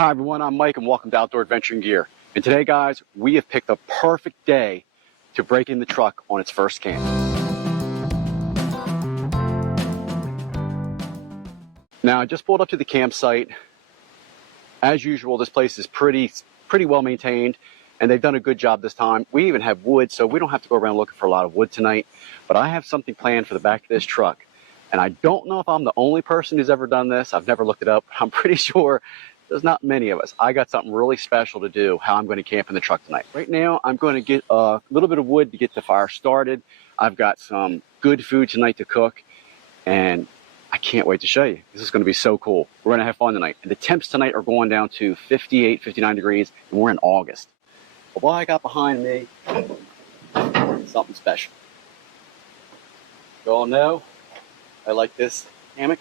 Hi everyone, I'm Mike and welcome to Outdoor Adventuring Gear. And today guys, we have picked the perfect day to break in the truck on its first camp. Now I just pulled up to the campsite. As usual, this place is pretty well maintained and they've done a good job this time. We even have wood, so we don't have to go around looking for a lot of wood tonight. But I have something planned for the back of this truck. And I don't know if I'm the only person who's ever done this. I've never looked it up. I'm pretty sure there's not many of us. I got something really special to do, how I'm going to camp in the truck tonight. Right now, I'm going to get a little bit of wood to get the fire started. I've got some good food tonight to cook, and I can't wait to show you. This is going to be so cool. We're going to have fun tonight. And the temps tonight are going down to 58, 59 degrees, and we're in August. But what I got behind me, something special. You all know I like this hammock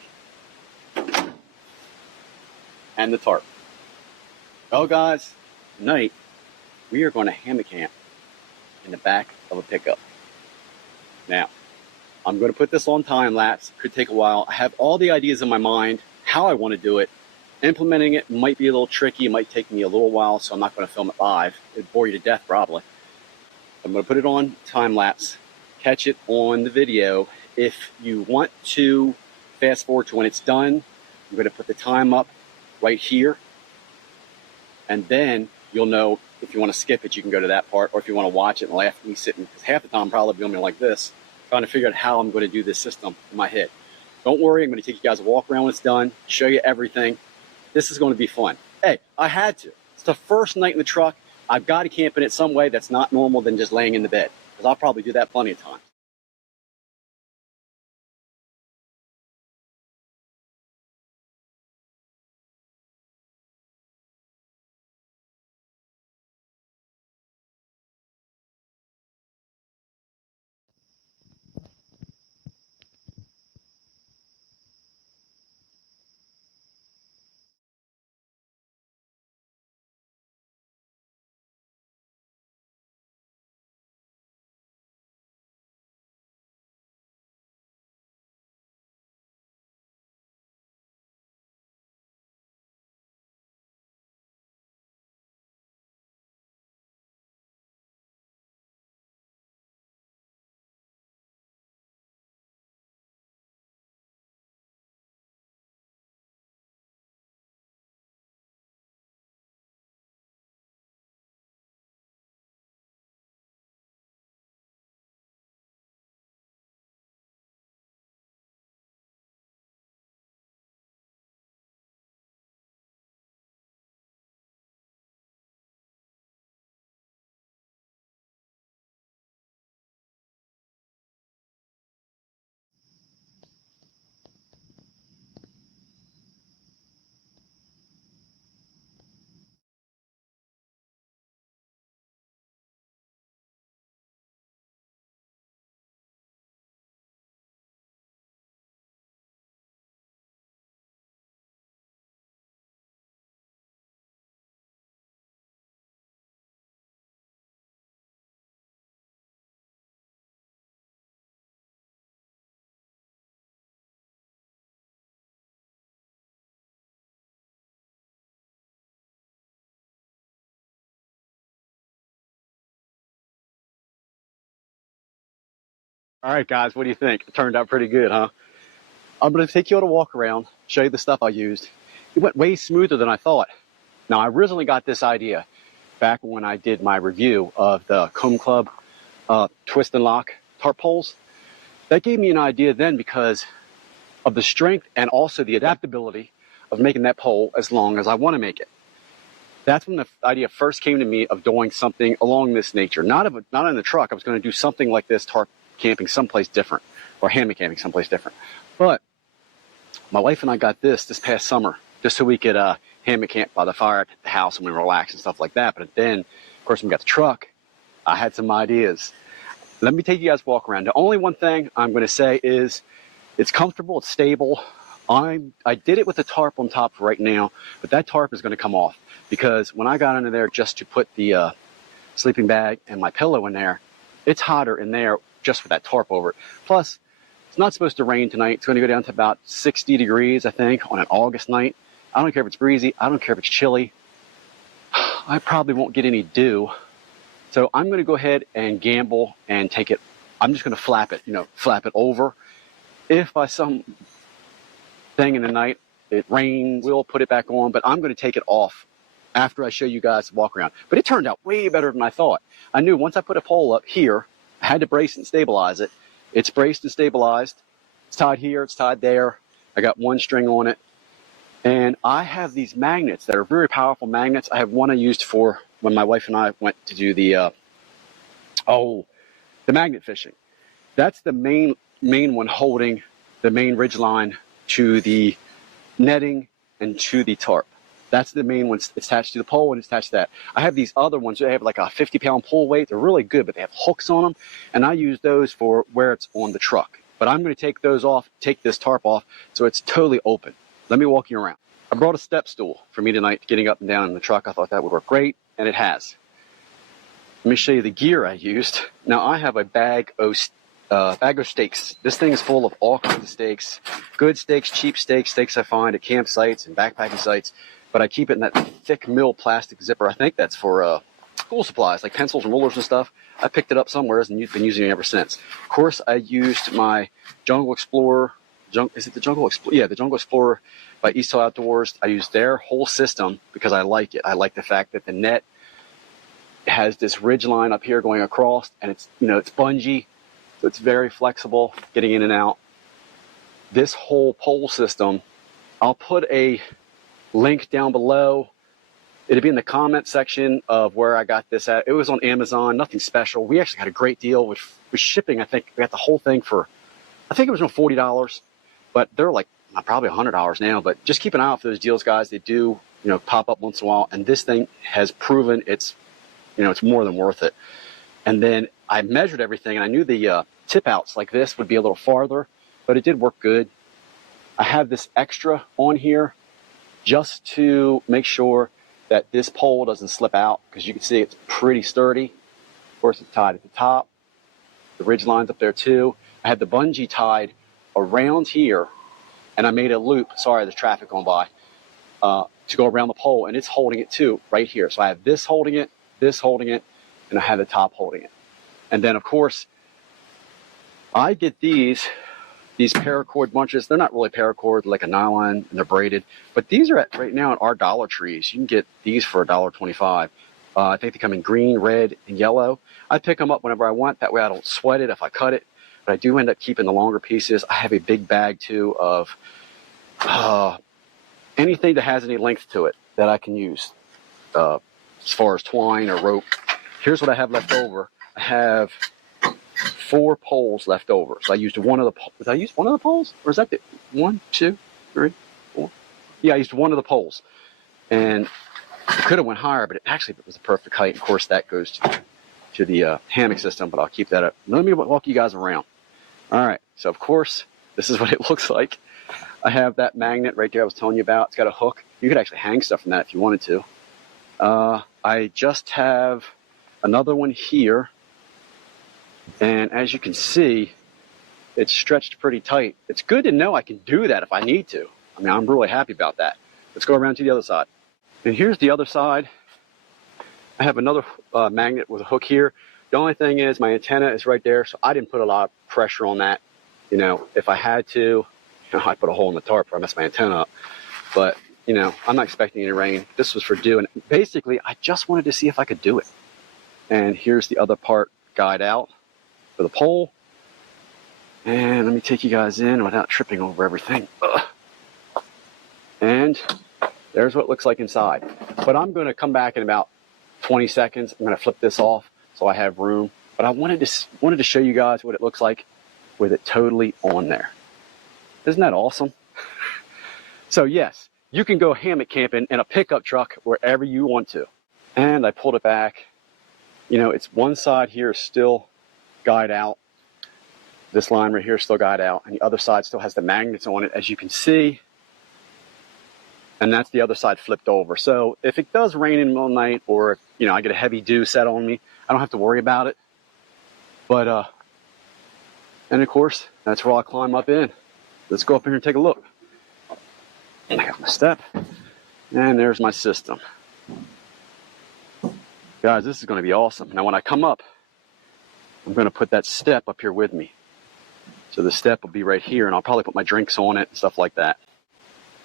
and the tarp. Well guys, tonight we are going to hammock camp in the back of a pickup. Now, I'm going to put this on time lapse. Could take a while. I have all the ideas in my mind, how I want to do it. Implementing it might be a little tricky. It might take me a little while, so I'm not going to film it live. It'd bore you to death probably. I'm going to put it on time lapse, catch it on the video. If you want to fast forward to when it's done, I'm going to put the time up right here, and then you'll know if you want to skip it, you can go to that part, or if you want to watch it and laugh at me sitting, because half the time I'll probably be on me like this, trying to figure out how I'm going to do this system in my head. Don't worry, I'm going to take you guys a walk around when it's done, show you everything. This is going to be fun. Hey, I had to. It's the first night in the truck. I've got to camp in it some way that's not normal than just laying in the bed, because I'll probably do that plenty of times. All right, guys, what do you think? It turned out pretty good, huh? I'm going to take you on a walk around, show you the stuff I used. It went way smoother than I thought. Now, I originally got this idea back when I did my review of the Comb Club twist and lock tarp poles. That gave me an idea then because of the strength and also the adaptability of making that pole as long as I want to make it. That's when the idea first came to me of doing something along this nature. Not in the truck. I was going to do something like this, tarp camping someplace different, or hammock camping someplace different. But my wife and I got this past summer, just so we could hammock camp by the fire at the house and we relax and stuff like that. But then, of course, when we got the truck, I had some ideas. Let me take you guys walk around. The only one thing I'm going to say is it's comfortable, it's stable. I did it with the tarp on top right now, but that tarp is going to come off because when I got under there just to put the sleeping bag and my pillow in there, it's hotter in there just with that tarp over it. Plus, it's not supposed to rain tonight. It's going to go down to about 60 degrees, I think, on an August night. I don't care if it's breezy. I don't care if it's chilly. I probably won't get any dew. So I'm going to go ahead and gamble and take it. I'm just going to flap it, flap it over. If by some thing in the night it rains, we'll put it back on, but I'm going to take it off after I show you guys the walk around. But it turned out way better than I thought. I knew once I put a pole up here, I had to brace and stabilize it. It's braced and stabilized. It's tied here, it's tied there. I got one string on it. And I have these magnets that are very powerful magnets. I have one I used for when my wife and I went to do the magnet fishing. That's the main one holding the main ridge line to the netting and to the tarp. That's the main one. It's attached to the pole and it's attached to that. I have these other ones. They have like a 50-pound pull weight. They're really good, but they have hooks on them. And I use those for where it's on the truck. But I'm going to take those off, take this tarp off, so it's totally open. Let me walk you around. I brought a step stool for me tonight, getting up and down in the truck. I thought that would work great, and it has. Let me show you the gear I used. Now, I have a bag of steaks. This thing is full of all kinds of steaks. Good steaks, cheap steaks, steaks I find at campsites and backpacking sites. But I keep it in that thick mill plastic zipper. I think that's for school supplies, like pencils and rulers and stuff. I picked it up somewhere and been using it ever since. Of course, I used my Jungle Explorer. Is it the Jungle Explorer? Yeah, the Jungle Explorer by East Hill Outdoors. I used their whole system because I like it. I like the fact that the net has this ridge line up here going across, and it's it's bungee, so it's very flexible getting in and out. This whole pole system, I'll put a link down below. It'll be in the comment section of where I got this at. It was on Amazon, nothing special. We actually had a great deal with shipping. I think we got the whole thing for, I think it was around $40, but they're like probably $100 now. But just keep an eye out for those deals, guys. They do, pop up once in a while. And this thing has proven it's more than worth it. And then I measured everything, and I knew the tip outs like this would be a little farther, but it did work good. I have this extra on here just to make sure that this pole doesn't slip out, because you can see it's pretty sturdy. Of course, it's tied at the top. The ridge line's up there too. I had the bungee tied around here, and I made a loop. Sorry, there's traffic going by. To go around the pole, and it's holding it too right here. So I have this holding it, and I have the top holding it. And then, of course, I get these paracord bunches. They're not really paracord, like a nylon, and they're braided. But these are right now at our Dollar Trees. You can get these for $1.25. I think they come in green, red, and yellow. I pick them up whenever I want. That way I don't sweat it if I cut it. But I do end up keeping the longer pieces. I have a big bag, too, of anything that has any length to it that I can use as far as twine or rope. Here's what I have left over. I have 4 poles left over. So I used one of the poles. Did I use one of the poles? Or is that the 1, 2, 3, 4? Yeah, I used one of the poles. And it could have went higher, but it was a perfect height. Of course, that goes to the hammock system, but I'll keep that up. Let me walk you guys around. All right. So, of course, this is what it looks like. I have that magnet right there I was telling you about. It's got a hook. You could actually hang stuff from that if you wanted to. I just have another one here. And as you can see, it's stretched pretty tight. It's good to know I can do that if I need to. I mean, I'm really happy about that. Let's go around to the other side. And here's the other side. I have another magnet with a hook here. The only thing is my antenna is right there, so I didn't put a lot of pressure on that. If I had to, I put a hole in the tarp where I messed my antenna up. But, I'm not expecting any rain. This was for doing. Basically, I just wanted to see if I could do it. And here's the other part guide out for the pole. And let me take you guys in without tripping over everything. Ugh. And there's what it looks like inside. But I'm going to come back in about 20 seconds. I'm going to flip this off so I have room. But I wanted to show you guys what it looks like with it totally on there. Isn't that awesome? So yes, you can go hammock camping in a pickup truck wherever you want to. And I pulled it back. It's one side here is still guide out. This line right here is still guide out. And the other side still has the magnets on it, as you can see. And that's the other side flipped over. So if it does rain in the middle of the night, or I get a heavy dew set on me, I don't have to worry about it. But and of course, that's where I'll climb up in. Let's go up here and take a look. I got my step. And there's my system. Guys, this is going to be awesome. Now when I come up, I'm going to put that step up here with me. So the step will be right here, and I'll probably put my drinks on it and stuff like that.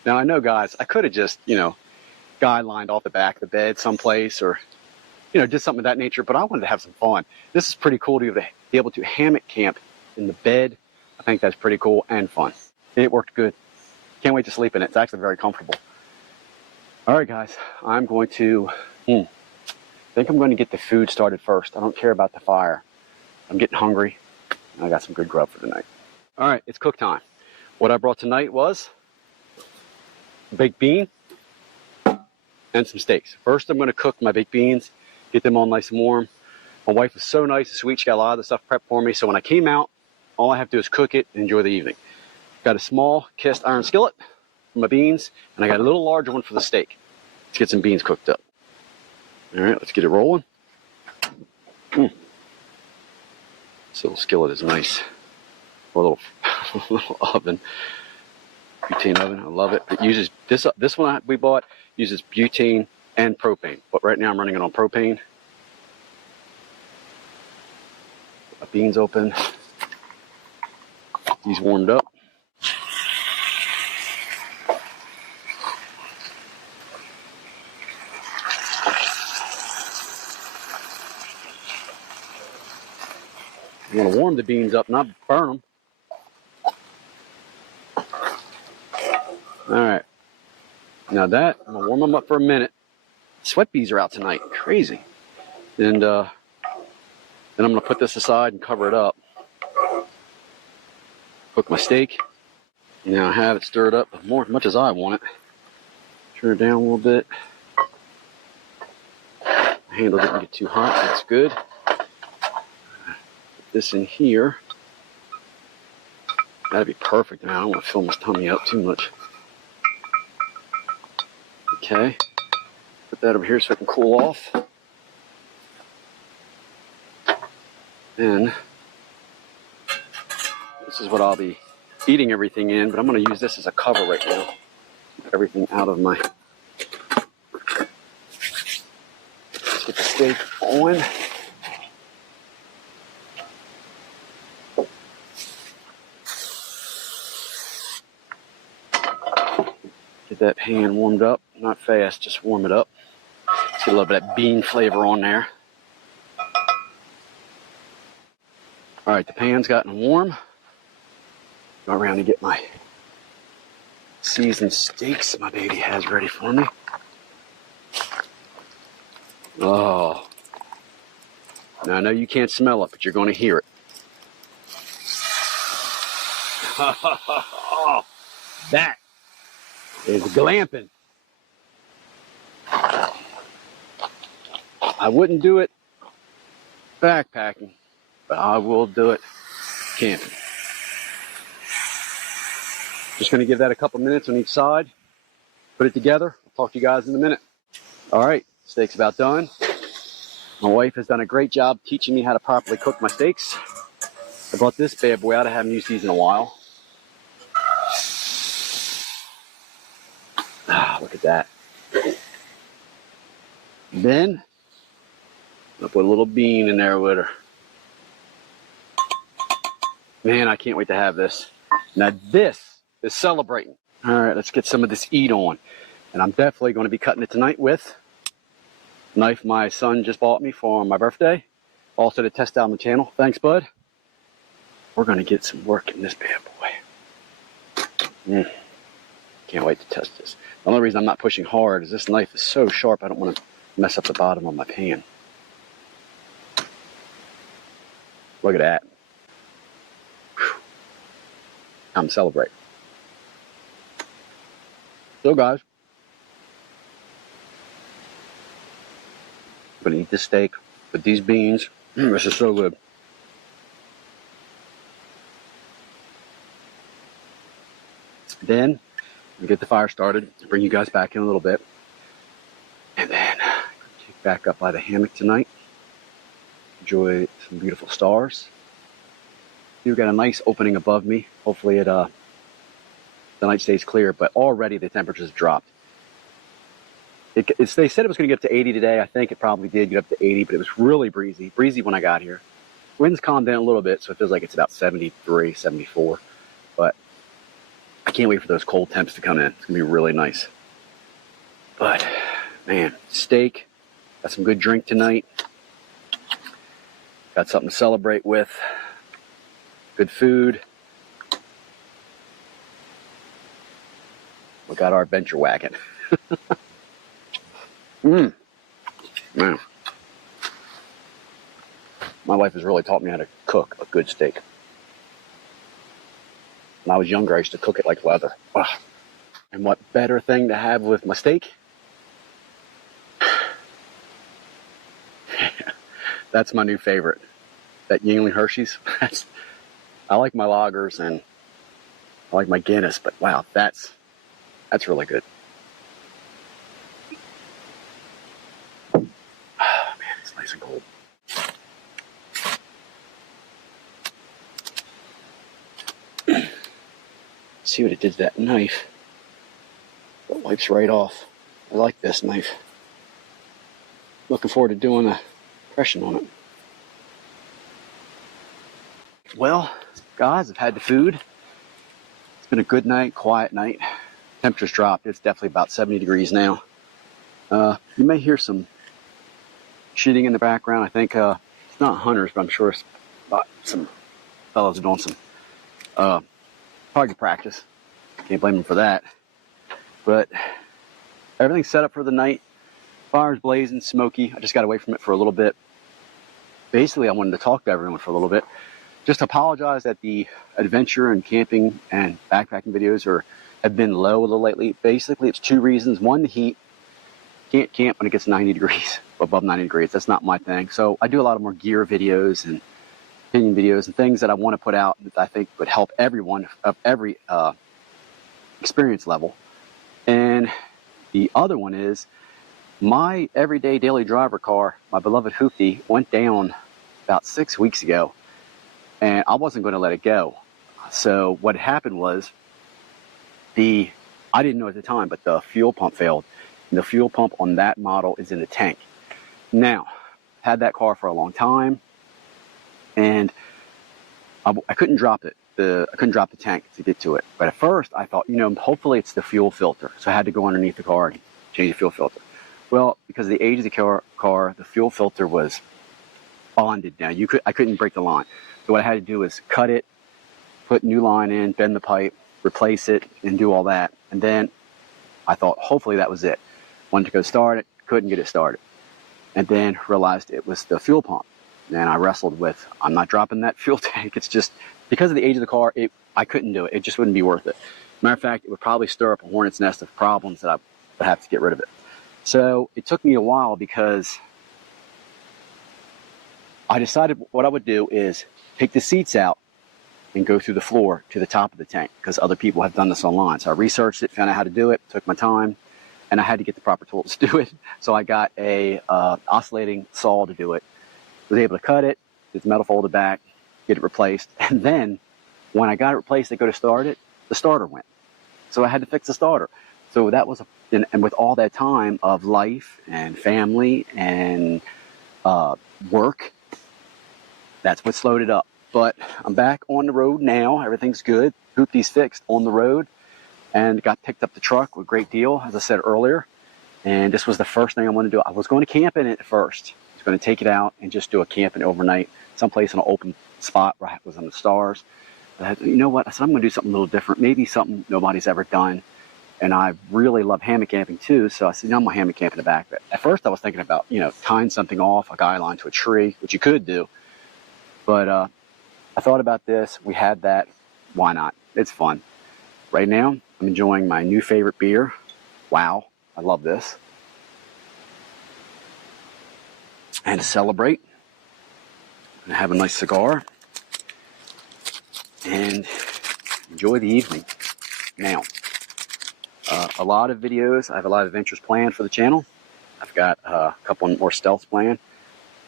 Now I know, guys, I could have just, guidelined off the back of the bed someplace, or, did something of that nature, but I wanted to have some fun. This is pretty cool to be able to hammock camp in the bed. I think that's pretty cool and fun. It worked good. Can't wait to sleep in it. It's actually very comfortable. All right, guys, I'm going to, I think I'm going to get the food started first. I don't care about the fire. I'm getting hungry. I got some good grub for tonight. All right, it's cook time. What I brought tonight was baked bean and some steaks. First, I'm going to cook my baked beans, get them all nice and warm. My wife was so nice and sweet. She got a lot of the stuff prepped for me. So when I came out, all I have to do is cook it and enjoy the evening. Got a small cast iron skillet for my beans, and I got a little larger one for the steak. Let's get some beans cooked up. All right, let's get it rolling. This little skillet is nice. Or a little oven, butane oven. I love it. It uses this one we bought uses butane and propane, but right now I'm running it on propane. Put my beans open. These warmed up. I'm going to warm the beans up, not burn them. All right. Now that, I'm going to warm them up for a minute. Sweat bees are out tonight. Crazy. And then I'm going to put this aside and cover it up. Cook my steak. Now I have it stirred up as much as I want it. Turn it down a little bit. The handle didn't get too hot. That's good. This in here. That'd be perfect. Now I don't want to fill my tummy up too much. Okay. Put that over here so it can cool off. Then this is what I'll be eating everything in, but I'm going to use this as a cover right now. Keep everything out of my. Let's get the steak on. Get that pan warmed up, not fast, just warm it up. Let's get a little bit of that bean flavor on there. All right, the pan's gotten warm. Go around and get my seasoned steaks my baby has ready for me. Oh. Now I know you can't smell it, but you're going to hear it. Oh, that is glamping. I wouldn't do it backpacking, but I will do it camping. Just going to give that a couple minutes on each side. Put it together. I'll talk to you guys in a minute. All right, steak's about done. My wife has done a great job teaching me how to properly cook my steaks. I brought this bad boy out. I haven't used these in a while. Ah, look at that. Then I'll put a little bean in there with her. Man, I can't wait to have this. Now this is celebrating. All right, let's get some of this eat on. And I'm definitely going to be cutting it tonight with a knife my son just bought me for my birthday. Also to test out on the channel. Thanks, bud. We're going to get some work in this bad boy. Can't wait to test this. The only reason I'm not pushing hard is this knife is so sharp I don't want to mess up the bottom of my pan. Look at that. Whew. Time to celebrate. So guys, I'm going to eat this steak with these beans. This is so good. Then we get the fire started. I'll bring you guys back in a little bit. And then kick back up by the hammock tonight. Enjoy some beautiful stars. We've got a nice opening above me. Hopefully the night stays clear, but already the temperatures dropped. They said it was going to get up to 80 today. I think it probably did get up to 80, but it was really breezy. Breezy when I got here. Wind's calmed down a little bit, so it feels like it's about 73, 74. But I can't wait for those cold temps to come in. It's going to be really nice. But, man, steak. Got some good drink tonight. Got something to celebrate with. Good food. We got our adventure wagon. Man. My wife has really taught me how to cook a good steak. When I was younger, I used to cook it like leather. Ugh. And what better thing to have with my steak? That's my new favorite. That Yingling Hershey's. I like my lagers and I like my Guinness, but wow, that's really good. Oh, man, it's nice and cold. See what it did to that knife. It wipes right off. I like this knife. Looking forward to doing a impression on it. Well, guys, I've had the food. It's been a good night, quiet night. Temperature's dropped. It's definitely about 70 degrees now. You may hear some shooting in the background. I think it's not hunters, but I'm sure it's some fellows are doing some target practice. Can't blame them for that. But everything's set up for the night. Fire's blazing, smoky. I just got away from it for a little bit. Basically, I wanted to talk to everyone for a little bit. Just apologize that the adventure and camping and backpacking videos have been low a little lately. Basically, it's two reasons. One, the heat. Can't camp when it gets 90 degrees, above 90 degrees. That's not my thing. So I do a lot of more gear videos and opinion videos and things that I want to put out that I think would help everyone of every experience level. And the other one is my everyday daily driver car, my beloved Hoopty, went down about 6 weeks ago. And I wasn't going to let it go. So what happened was I didn't know at the time, but the fuel pump failed. And the fuel pump on that model is in the tank. Now, had that car for a long time, and I couldn't drop it. I couldn't drop the tank to get to it. But at first, I thought, hopefully it's the fuel filter. So I had to go underneath the car and change the fuel filter. Well, because of the age of the car, the fuel filter was bonded now. I couldn't break the line. So what I had to do is cut it, put new line in, bend the pipe, replace it, and do all that. And then I thought, hopefully that was it. Wanted to go start it, couldn't get it started. And then realized it was the fuel pump. And I wrestled with, I'm not dropping that fuel tank. It's just, because of the age of the car, I couldn't do it. It just wouldn't be worth it. Matter of fact, it would probably stir up a hornet's nest of problems that I would have to get rid of it. So it took me a while because I decided what I would do is take the seats out and go through the floor to the top of the tank, because other people have done this online. So I researched it, found out how to do it, took my time, and I had to get the proper tools to do it. So I got a oscillating saw to do it. Was able to cut it, get the metal folded back, get it replaced, and then when I got it replaced, they go to start it, the starter went. So I had to fix the starter. So that was, and with all that time of life and family and work, that's what slowed it up. But I'm back on the road now. Everything's good. Hoopty's fixed on the road, and picked up the truck with a great deal, as I said earlier. And this was the first thing I wanted to do. I was going to camp in it at first. I was going to take it out and just do a camping overnight, someplace in an open spot where I was on the stars. But I had, you know what? I said, I'm going to do something a little different, maybe something nobody's ever done. And I really love hammock camping too. So I said, I'm going to hammock camp in the back. But at first I was thinking about, tying something off, a guy line to a tree, which you could do. But I thought about this. We had that. Why not? It's fun. Right now, I'm enjoying my new favorite beer. Wow, I love this. And to celebrate, I'm gonna have a nice cigar and enjoy the evening. Now, a lot of videos. I have a lot of adventures planned for the channel. I've got a couple more stealths planned.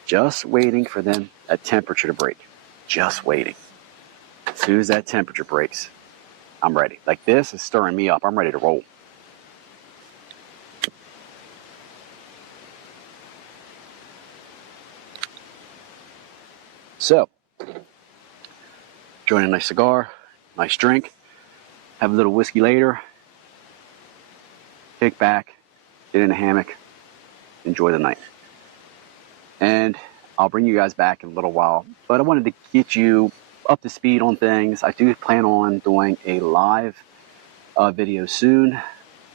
Just waiting for that temperature to break. Just waiting. As soon as that temperature breaks, I'm ready. Like, this is stirring me up. I'm ready to roll. So, join a nice cigar, nice drink, have a little whiskey later, kick back, get in a hammock, enjoy the night. And I'll bring you guys back in a little while, but I wanted to get you up to speed on things. I do plan on doing a live video soon.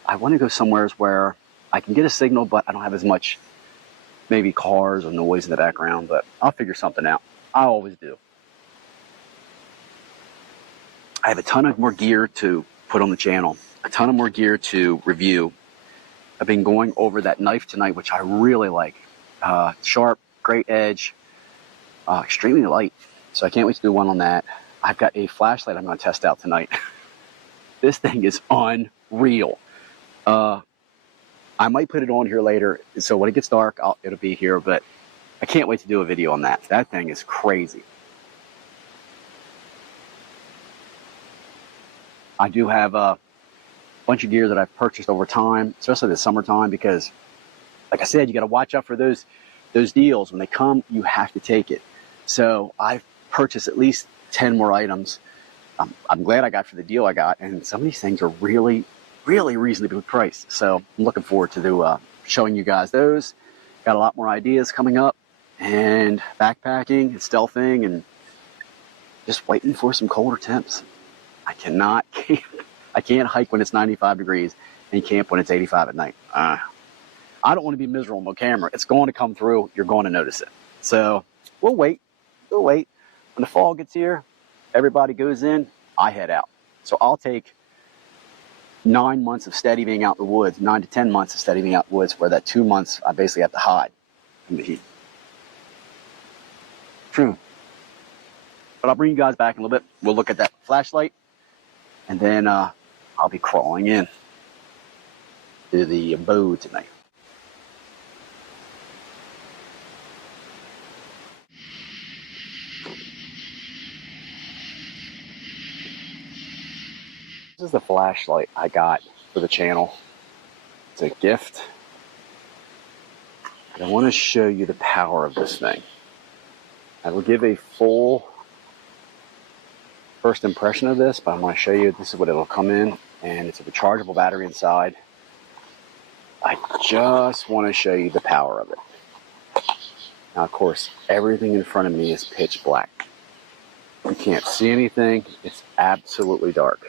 I want to go somewhere where I can get a signal, but I don't have as much maybe cars or noise in the background, but I'll figure something out. I always do. I have a ton of more gear to put on the channel, a ton of more gear to review. I've been going over that knife tonight, which I really like. Sharp, great edge, extremely light. So I can't wait to do one on that. I've got a flashlight I'm going to test out tonight. This thing is unreal. I might put it on here later, so when it gets dark, it'll be here, but I can't wait to do a video on that. That thing is crazy. I do have a bunch of gear that I've purchased over time, especially the summertime, because, like I said, you got to watch out for those deals. When they come, you have to take it. So I've purchased at least 10 more items. I'm glad I got for the deal I got, and some of these things are really, really reasonably priced. So I'm looking forward to showing you guys those. Got a lot more ideas coming up, and backpacking and stealthing, and just waiting for some colder temps. I cannot camp. I can't hike when it's 95 degrees and camp when it's 85 at night. I don't want to be miserable on camera. It's going to come through. You're going to notice it. So we'll wait. We'll wait. When the fall gets here, everybody goes in, I head out. So I'll take 9 months of steady being out in the woods, 9 to 10 months of steady being out in the woods, where that 2 months I basically have to hide from the heat. True. But I'll bring you guys back in a little bit. We'll look at that flashlight, and then I'll be crawling in to the abode tonight. This is the flashlight I got for the channel. It's a gift. And I want to show you the power of this thing. I will give a full first impression of this, but I'm going to show you this is what it'll come in, and it's a rechargeable battery inside. I just want to show you the power of it. Now, of course, everything in front of me is pitch black. You can't see anything. It's absolutely dark.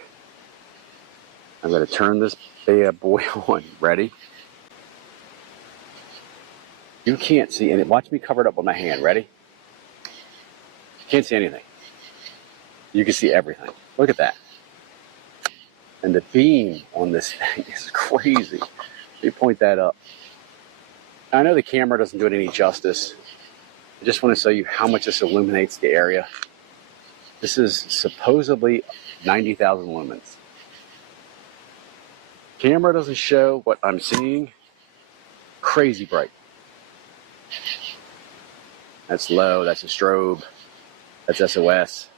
I'm going to turn this bad boy on. Ready? You can't see, and watch me cover it up with my hand. Ready? You can't see anything. You can see everything. Look at that. And the beam on this thing is crazy. Let me point that up. I know the camera doesn't do it any justice. I just want to show you how much this illuminates the area. This is supposedly 90,000 lumens. Camera doesn't show what I'm seeing. Crazy bright. That's low, that's a strobe, that's SOS.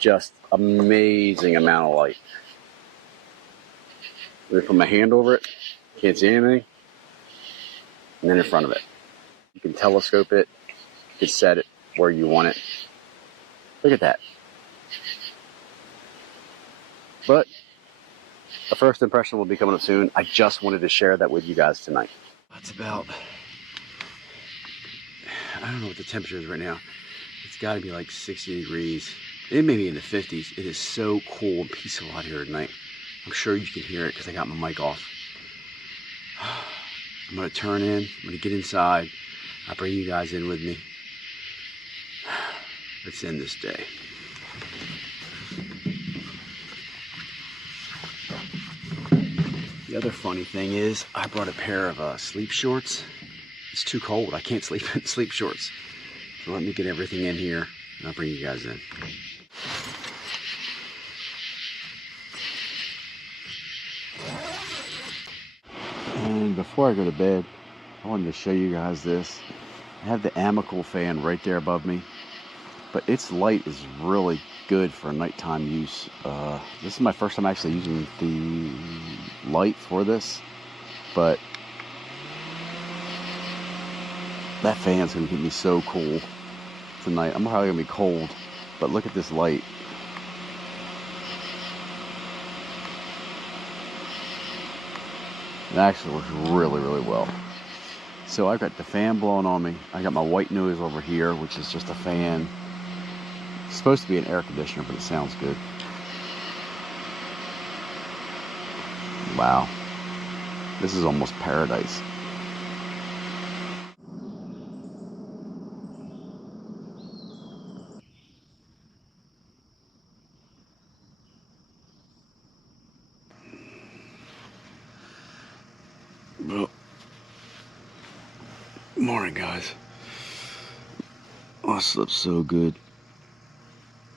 Just amazing amount of light. I'm gonna put my hand over it, can't see anything, and then in front of it. You can telescope it, you can set it where you want it. Look at that. But a first impression will be coming up soon. I just wanted to share that with you guys tonight. It's about, I don't know what the temperature is right now. It's got to be like 60 degrees. It may be in the 50s. It is so cool and peaceful out here at night. I'm sure you can hear it because I got my mic off. I'm going to turn in. I'm going to get inside. I'll bring you guys in with me. Let's end this day. The other funny thing is I brought a pair of sleep shorts. It's too cold. I can't sleep in sleep shorts. So let me get everything in here and I'll bring you guys in. And before I go to bed, I wanted to show you guys this. I have the Hammock fan right there above me, but its light is really good for nighttime use. This is my first time actually using the light for this, but That fan's gonna keep me so cool tonight. I'm probably gonna be cold, but look at this light. It actually works really, really well. So I've got the fan blowing on me. I got my white noise over here, which is just a fan. It's supposed to be an air conditioner, but it sounds good. Wow. This is almost paradise. Well, morning, guys. Oh, I slept so good.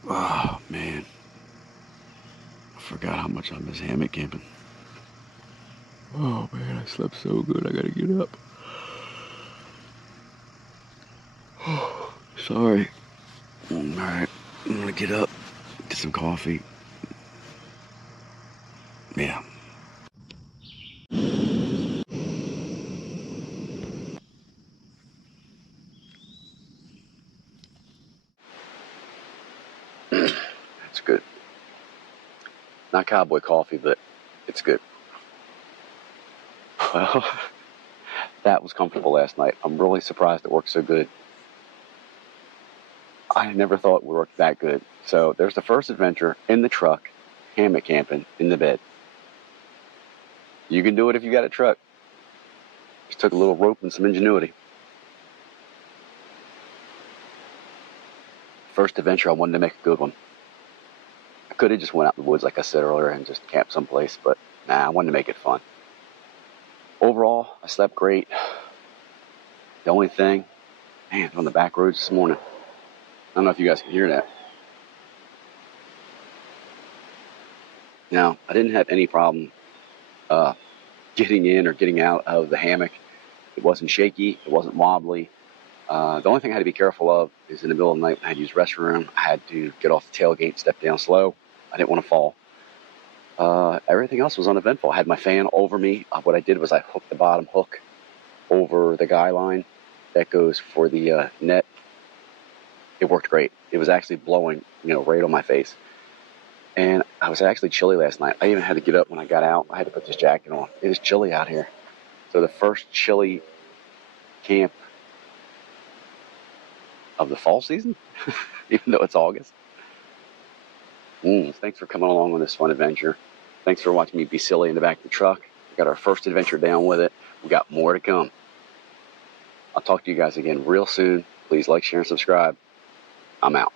Oh, man. I forgot how much I miss hammock camping. Oh, man, I slept so good. I gotta get up. Sorry. Alright, I'm gonna get up, get some coffee. Yeah. It's good. Not cowboy coffee, but it's good. Well, that was comfortable last night. I'm really surprised it worked so good. I never thought it would work that good. So there's the first adventure in the truck, hammock camping in the bed. You can do it if you got a truck. Just took a little rope and some ingenuity. First adventure, I wanted to make a good one. I could have just went out in the woods, like I said earlier, and just camped someplace, but nah, I wanted to make it fun. Overall, I slept great. The only thing, man, on the back roads this morning. I don't know if you guys can hear that. Now, I didn't have any problem getting in or getting out of the hammock. It wasn't shaky. It wasn't wobbly. The only thing I had to be careful of is in the middle of the night, I had to use the restroom. I had to get off the tailgate, step down slow. I didn't want to fall. Everything else was uneventful. I had my fan over me. What I did was I hooked the bottom hook over the guy line that goes for the net. It worked great. It was actually blowing, right on my face. And I was actually chilly last night. I even had to get up when I got out. I had to put this jacket on. It is chilly out here. So the first chilly camp of the fall season, even though it's August. Thanks for coming along on this fun adventure. Thanks for watching me be silly in the back of the truck. We got our first adventure down with it. We got more to come. I'll talk to you guys again real soon. Please like, share, and subscribe. I'm out.